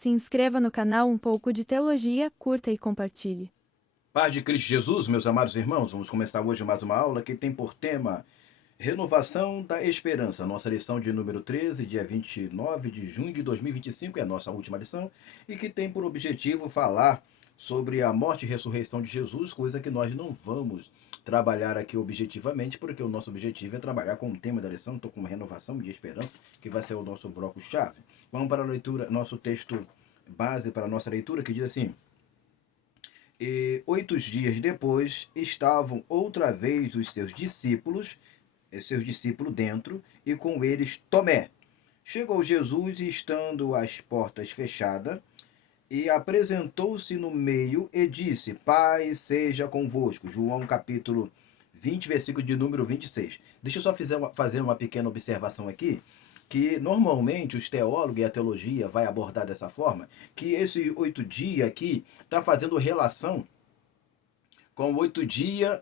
Se inscreva no canal Um Pouco de Teologia, curta e compartilhe. Paz de Cristo Jesus, meus amados irmãos, vamos começar hoje mais uma aula que tem por tema Renovação da Esperança. Nossa lição de número 13, dia 29 de junho de 2025, é a nossa última lição, e que tem por objetivo falar sobre a morte e ressurreição de Jesus, coisa que nós não vamos trabalhar aqui objetivamente, porque o nosso objetivo é trabalhar com o tema da lição, estou com uma renovação de esperança, que vai ser o nosso bloco-chave. Vamos para a leitura, nosso texto base para a nossa leitura, que diz assim: E 8 dias depois, estavam outra vez os seus discípulos dentro, e com eles Tomé. Chegou Jesus, e estando as portas fechadas, e apresentou-se no meio e disse: Paz seja convosco. João capítulo 20, versículo de número 26. Deixa eu só fazer uma pequena observação aqui, que normalmente os teólogos e a teologia vai abordar dessa forma, que esse 8 dias aqui está fazendo relação com o 8 dias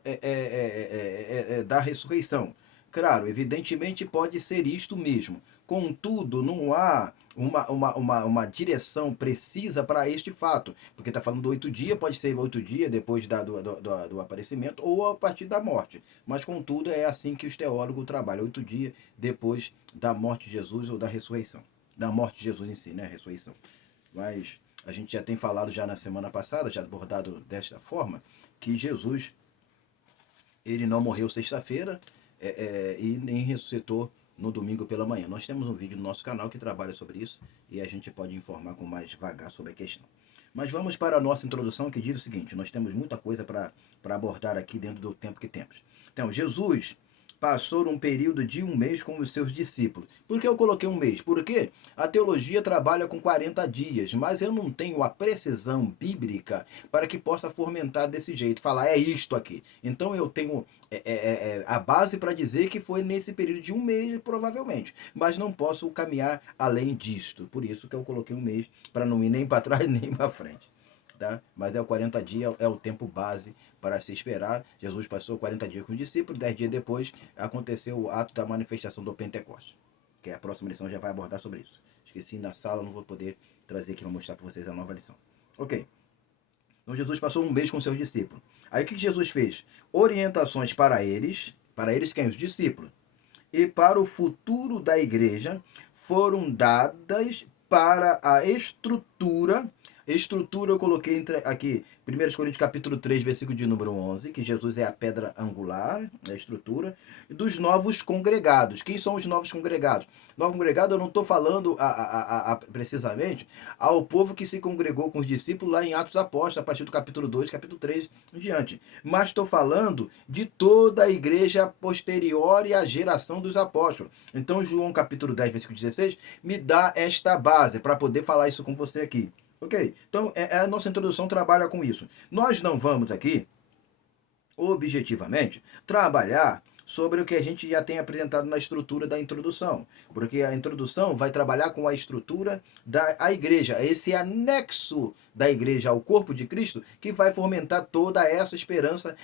da ressurreição. Claro, evidentemente pode ser isto mesmo. Contudo, não há uma direção precisa para este fato. Porque está falando do 8 dias, pode ser 8 dias depois do aparecimento ou a partir da morte. Mas, contudo, é assim que os teólogos trabalham: 8 dias depois da morte de Jesus ou da ressurreição. Da morte de Jesus em si, né? Ressurreição. Mas a gente já tem falado já na semana passada, já abordado desta forma, que Jesus ele não morreu sexta-feira e nem ressuscitou no domingo pela manhã. Nós temos um vídeo no nosso canal que trabalha sobre isso e a gente pode informar com mais devagar sobre a questão. Mas vamos para a nossa introdução, que diz o seguinte: nós temos muita coisa para abordar aqui dentro do tempo que temos. Então, Jesus passou um período de 1 mês com os seus discípulos. Por que eu coloquei 1 mês? Porque a teologia trabalha com 40 dias, mas eu não tenho a precisão bíblica para que possa fomentar desse jeito, falar é isto aqui. Então eu tenho a base para dizer que foi nesse período de 1 mês, provavelmente, mas não posso caminhar além disto. Por isso que eu coloquei 1 mês, para não ir nem para trás nem para frente. Tá? Mas 40 dias é o tempo base para se esperar. Jesus passou 40 dias com os discípulos, 10 dias depois aconteceu o ato da manifestação do Pentecostes, que a próxima lição já vai abordar sobre isso. Esqueci na sala, não vou poder trazer aqui para mostrar para vocês a nova lição. Ok. Então Jesus passou 1 mês com seus discípulos. Aí o que Jesus fez? Orientações para eles quem? Os discípulos. E para o futuro da igreja foram dadas para a estrutura. Estrutura eu coloquei aqui, 1 Coríntios capítulo 3, versículo de número 11, que Jesus é a pedra angular da estrutura, dos novos congregados. Quem são os novos congregados? Novo congregado eu não estou falando precisamente ao povo que se congregou com os discípulos lá em Atos Apóstolos, a partir do capítulo 2, capítulo 3 em diante. Mas estou falando de toda a igreja posterior à geração dos apóstolos. Então João capítulo 10, versículo 16, me dá esta base para poder falar isso com você aqui. Ok? Então, a nossa introdução trabalha com isso. Nós não vamos aqui, objetivamente, trabalhar sobre o que a gente já tem apresentado na estrutura da introdução, porque a introdução vai trabalhar com a estrutura da igreja, esse anexo da igreja ao corpo de Cristo, que vai fomentar toda essa esperança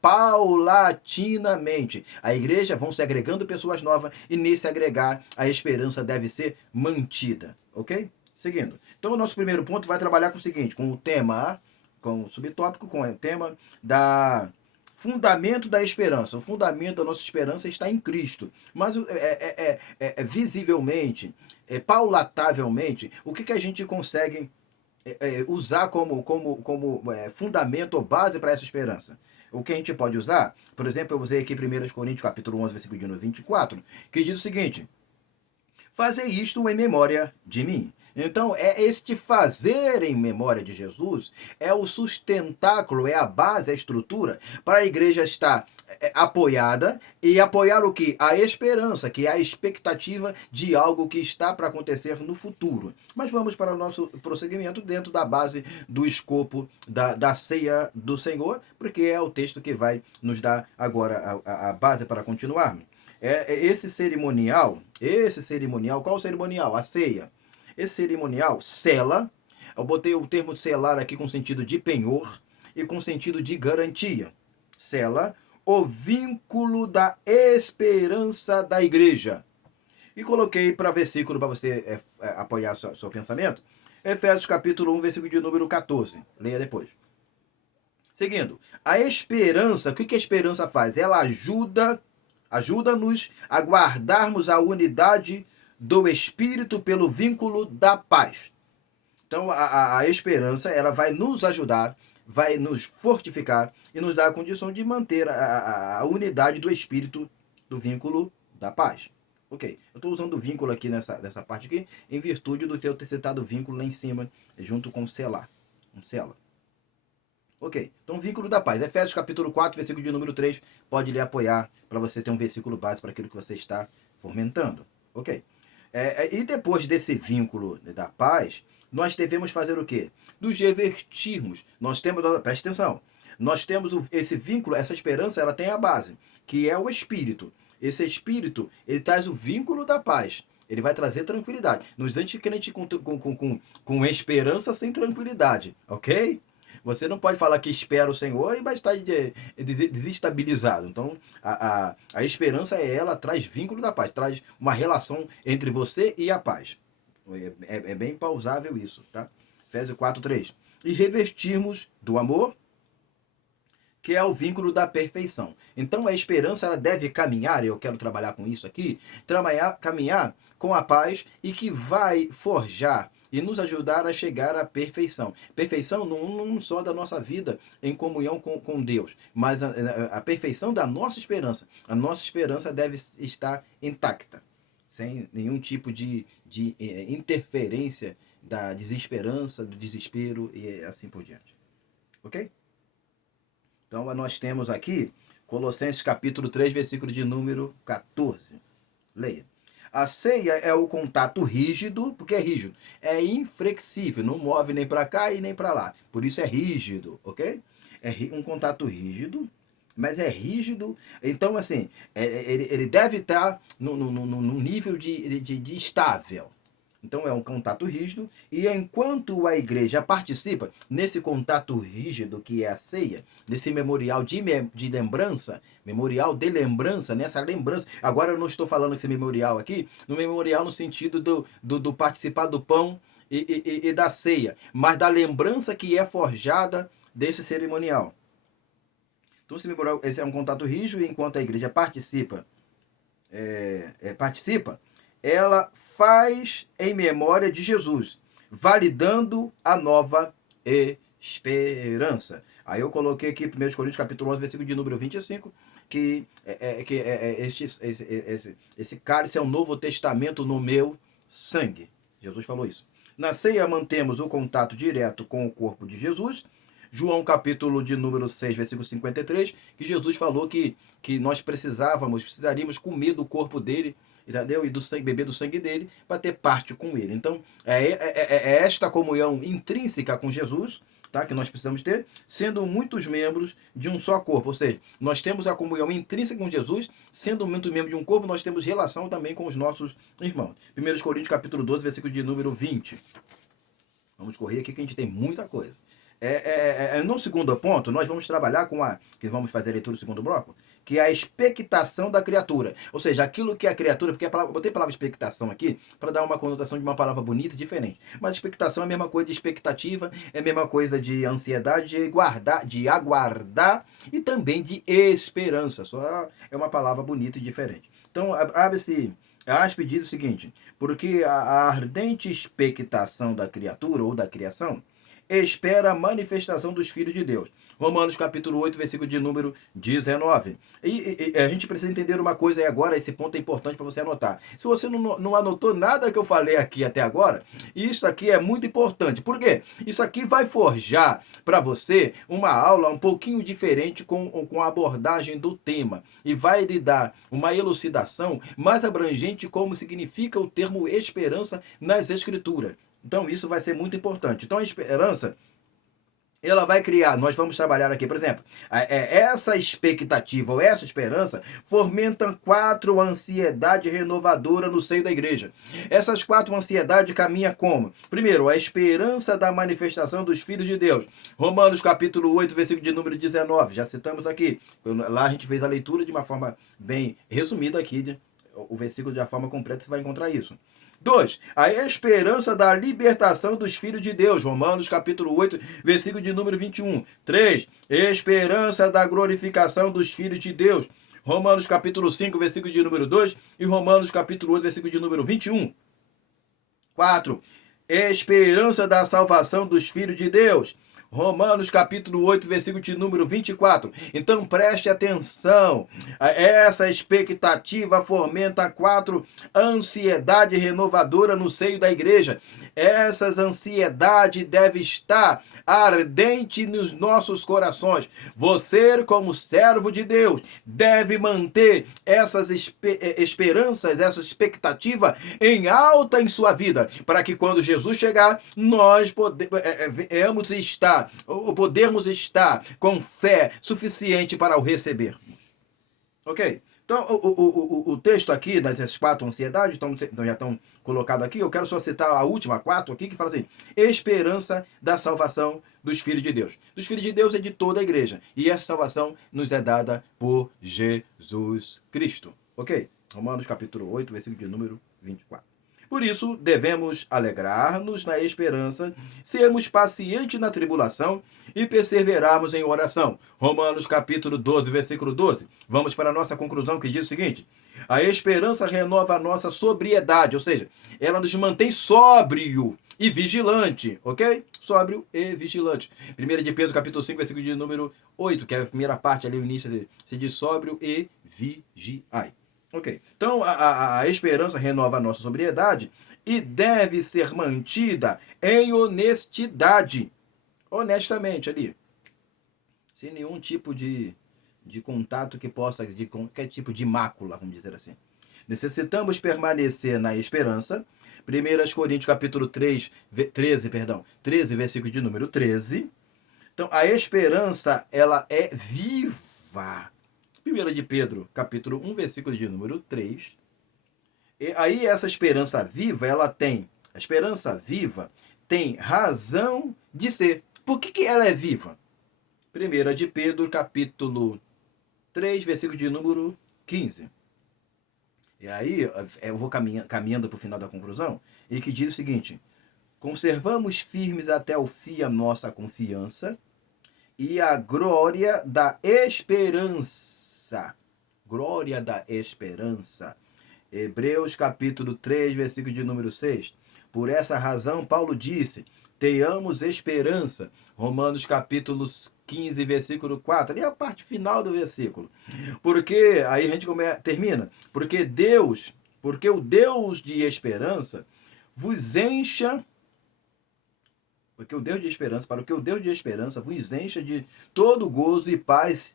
paulatinamente. A igreja vão se agregando pessoas novas e nesse agregar a esperança deve ser mantida, ok? Seguindo. Então, o nosso primeiro ponto vai trabalhar com o seguinte, com o tema, com o subtópico, com o tema da fundamento da esperança. O fundamento da nossa esperança está em Cristo. Mas visivelmente, paulatavelmente, o que a gente consegue usar como fundamento ou base para essa esperança? O que a gente pode usar? Por exemplo, eu usei aqui 1 Coríntios capítulo 11, versículo de 24, que diz o seguinte: fazer isto em memória de mim. Então, este fazer em memória de Jesus é o sustentáculo, é a base, a estrutura para a igreja estar apoiada e apoiar o que? A esperança, que é a expectativa de algo que está para acontecer no futuro. Mas vamos para o nosso prosseguimento dentro da base do escopo da ceia do Senhor, porque é o texto que vai nos dar agora a base para continuarmos. Esse cerimonial, qual cerimonial? A ceia. Esse cerimonial sela, eu botei o termo selar aqui com sentido de penhor e com sentido de garantia. Sela o vínculo da esperança da igreja. E coloquei para versículo para você apoiar seu pensamento. Efésios capítulo 1, versículo de número 14. Leia depois. Seguindo, a esperança, o que a esperança faz? Ela ajuda-nos a guardarmos a unidade do Espírito pelo vínculo da paz. Então, a esperança, ela vai nos ajudar, vai nos fortificar e nos dar a condição de manter a unidade do Espírito do vínculo da paz. Ok, eu estou usando o vínculo aqui nessa parte aqui, em virtude do ter citado o vínculo lá em cima, junto com o selar, um cela. Ok, então vínculo da paz. Efésios capítulo 4, versículo de número 3, pode lhe apoiar para você ter um versículo base para aquilo que você está fomentando. Ok. E depois desse vínculo da paz, nós devemos fazer o quê? Nos revertirmos. Nós temos, preste atenção, nós temos esse vínculo, essa esperança, ela tem a base, que é o Espírito. Esse Espírito, ele traz o vínculo da paz. Ele vai trazer tranquilidade. Não existe crente com esperança sem tranquilidade, ok? Você não pode falar que espera o Senhor e vai estar desestabilizado. Então, a esperança ela traz vínculo da paz, traz uma relação entre você e a paz. É bem pausável isso, tá? Efésios 4:3. E revestirmos do amor, que é o vínculo da perfeição. Então, a esperança ela deve caminhar, e eu quero trabalhar com isso aqui, caminhar com a paz e que vai forjar e nos ajudar a chegar à perfeição. Perfeição não só da nossa vida em comunhão com Deus, mas a perfeição da nossa esperança. A nossa esperança deve estar intacta, sem nenhum tipo de interferência da desesperança, do desespero e assim por diante. Ok? Então, nós temos aqui Colossenses capítulo 3, versículo de número 14. Leia. A ceia é o contato rígido, porque é rígido. É inflexível, não move nem para cá e nem para lá. Por isso é rígido, ok? É um contato rígido, mas é rígido. Então, assim, ele deve estar num nível de estável. Então é um contato rígido, e enquanto a igreja participa nesse contato rígido que é a ceia, nesse memorial de lembrança, nessa lembrança, agora eu não estou falando esse memorial aqui, no memorial no sentido do participar do pão e da ceia, mas da lembrança que é forjada desse cerimonial. Então esse é um contato rígido, e enquanto a igreja participa, ela faz em memória de Jesus, validando a nova esperança. Aí eu coloquei aqui 1 Coríntios capítulo 11, versículo de número 25, que esse cálice é o novo testamento no meu sangue. Jesus falou isso. Na ceia mantemos o contato direto com o corpo de Jesus. João capítulo de número 6, versículo 53, que Jesus falou que nós precisaríamos comer do corpo dele, entendeu? E do sangue, beber do sangue dele, para ter parte com ele. Então, é esta comunhão intrínseca com Jesus, tá? Que nós precisamos ter, sendo muitos membros de um só corpo. Ou seja, nós temos a comunhão intrínseca com Jesus, sendo muitos membros de um corpo, nós temos relação também com os nossos irmãos. 1 Coríntios capítulo 12, versículo de número 20. Vamos correr aqui que a gente tem muita coisa. No segundo ponto, nós vamos trabalhar que vamos fazer a leitura do segundo bloco, que é a expectação da criatura. Ou seja, aquilo que a criatura, porque eu botei a palavra expectação aqui para dar uma conotação de uma palavra bonita e diferente. Mas expectação é a mesma coisa de expectativa, é a mesma coisa de ansiedade, de aguardar e também de esperança. Só é uma palavra bonita e diferente. Então, abre-se aspas diz o seguinte: porque a ardente expectação da criatura ou da criação espera a manifestação dos filhos de Deus. Romanos capítulo 8, versículo de número 19. E a gente precisa entender uma coisa aí agora, esse ponto é importante para você anotar. Se você não anotou nada que eu falei aqui até agora, isso aqui é muito importante. Por quê? Isso aqui vai forjar para você uma aula um pouquinho diferente com a abordagem do tema. E vai lhe dar uma elucidação mais abrangente como significa o termo esperança nas Escrituras. Então, isso vai ser muito importante. Então, a esperança, ela vai criar, nós vamos trabalhar aqui, por exemplo, essa expectativa ou essa esperança fomentam 4 ansiedades renovadoras no seio da igreja. Essas 4 ansiedades caminham como? Primeiro, a esperança da manifestação dos filhos de Deus. Romanos capítulo 8, versículo de número 19, já citamos aqui. Lá a gente fez a leitura de uma forma bem resumida aqui, o versículo de uma forma completa, você vai encontrar isso. 2. A esperança da libertação dos filhos de Deus. Romanos capítulo 8, versículo de número 21. 3. Esperança da glorificação dos filhos de Deus. Romanos capítulo 5, versículo de número 2 e Romanos capítulo 8, versículo de número 21. 4. Esperança da salvação dos filhos de Deus. Romanos capítulo 8, versículo de número 24. Então preste atenção. Essa expectativa fomenta 4. Ansiedade renovadora no seio da igreja. Essa ansiedade deve estar ardente nos nossos corações. Você, como servo de Deus, deve manter essas esperanças, essa expectativa em alta em sua vida, para que quando Jesus chegar, nós podermos estar com fé suficiente para o recebermos. Ok? Então, o texto aqui, dessas 4 ansiedades, então já estão colocados aqui. Eu quero só citar a última, 4 aqui, que fala assim: esperança da salvação dos filhos de Deus. Dos filhos de Deus é de toda a igreja. E essa salvação nos é dada por Jesus Cristo. Ok? Romanos capítulo 8, versículo de número 24. Por isso, devemos alegrar-nos na esperança, sermos pacientes na tribulação e perseverarmos em oração. Romanos capítulo 12, versículo 12. Vamos para a nossa conclusão, que diz o seguinte: a esperança renova a nossa sobriedade, ou seja, ela nos mantém sóbrio e vigilante, ok? Sóbrio e vigilante. 1 de Pedro capítulo 5, versículo de número 8, que é a primeira parte ali, o início, se diz sóbrio e vigiai. Ok, então a esperança renova a nossa sobriedade e deve ser mantida em honestidade, honestamente ali, sem nenhum tipo de contato que possa, de qualquer tipo de mácula, vamos dizer assim. Necessitamos permanecer na esperança. 1 Coríntios capítulo 13, versículo de número 13. Então, a esperança, ela é viva. 1 de Pedro, capítulo 1, versículo de número 3. E aí essa esperança viva, a esperança viva tem razão de ser. Por que ela é viva? 1 de Pedro, capítulo 3, versículo de número 15. E aí eu vou caminhando para o final da conclusão, e que diz o seguinte: conservamos firmes até o fim a nossa confiança e a glória da esperança. Glória da esperança. Hebreus capítulo 3, versículo de número 6. Por essa razão, Paulo disse: tenhamos esperança. Romanos capítulo 15, versículo 4. Ali é a parte final do versículo. Porque, aí a gente termina. Porque o Deus de esperança vos encha. Para que o Deus de esperança vos encha de todo gozo e paz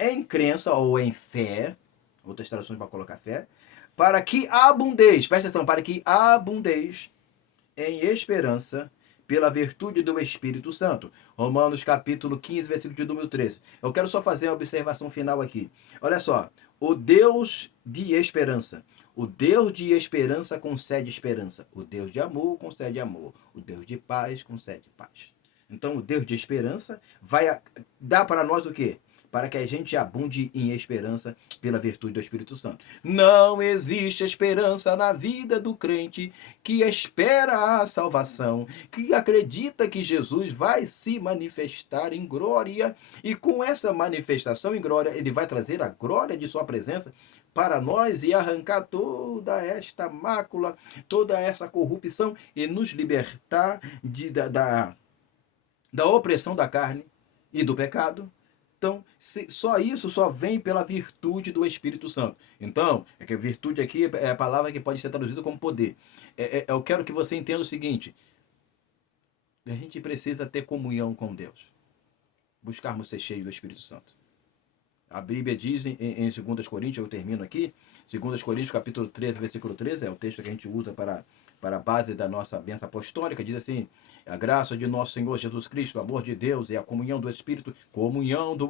em crença ou em fé, outras traduções para colocar fé, para que abundeis, presta atenção, para que abundeis em esperança pela virtude do Espírito Santo. Romanos capítulo 15, versículo de número 13. Eu quero só fazer uma observação final aqui. Olha só, o Deus de esperança. O Deus de esperança concede esperança. O Deus de amor concede amor. O Deus de paz concede paz. Então, o Deus de esperança vai dar para nós o quê? Para que a gente abunde em esperança pela virtude do Espírito Santo. Não existe esperança na vida do crente que espera a salvação, que acredita que Jesus vai se manifestar em glória, e com essa manifestação em glória, ele vai trazer a glória de sua presença para nós e arrancar toda esta mácula, toda essa corrupção e nos libertar da opressão da carne e do pecado. Então, só isso só vem pela virtude do Espírito Santo. Então, é que a virtude aqui é a palavra que pode ser traduzida como poder. Eu quero que você entenda o seguinte: a gente precisa ter comunhão com Deus, buscarmos ser cheios do Espírito Santo. A Bíblia diz em 2 Coríntios, eu termino aqui, 2 Coríntios capítulo 13, versículo 13, é o texto que a gente usa para a base da nossa bênção apostólica, diz assim: a graça de nosso Senhor Jesus Cristo, o amor de Deus e a comunhão do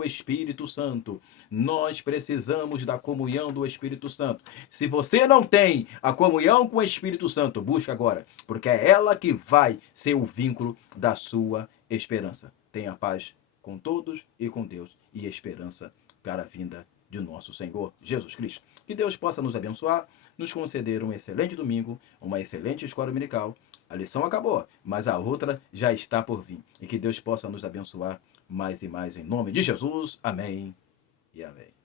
Espírito Santo. Nós precisamos da comunhão do Espírito Santo. Se você não tem a comunhão com o Espírito Santo, busca agora, porque é ela que vai ser o vínculo da sua esperança. Tenha paz com todos e com Deus, e esperança para a vinda de nosso Senhor Jesus Cristo. Que Deus possa nos abençoar, nos conceder um excelente domingo, uma excelente escola dominical. A lição acabou, mas a outra já está por vir. E que Deus possa nos abençoar mais e mais em nome de Jesus. Amém e amém.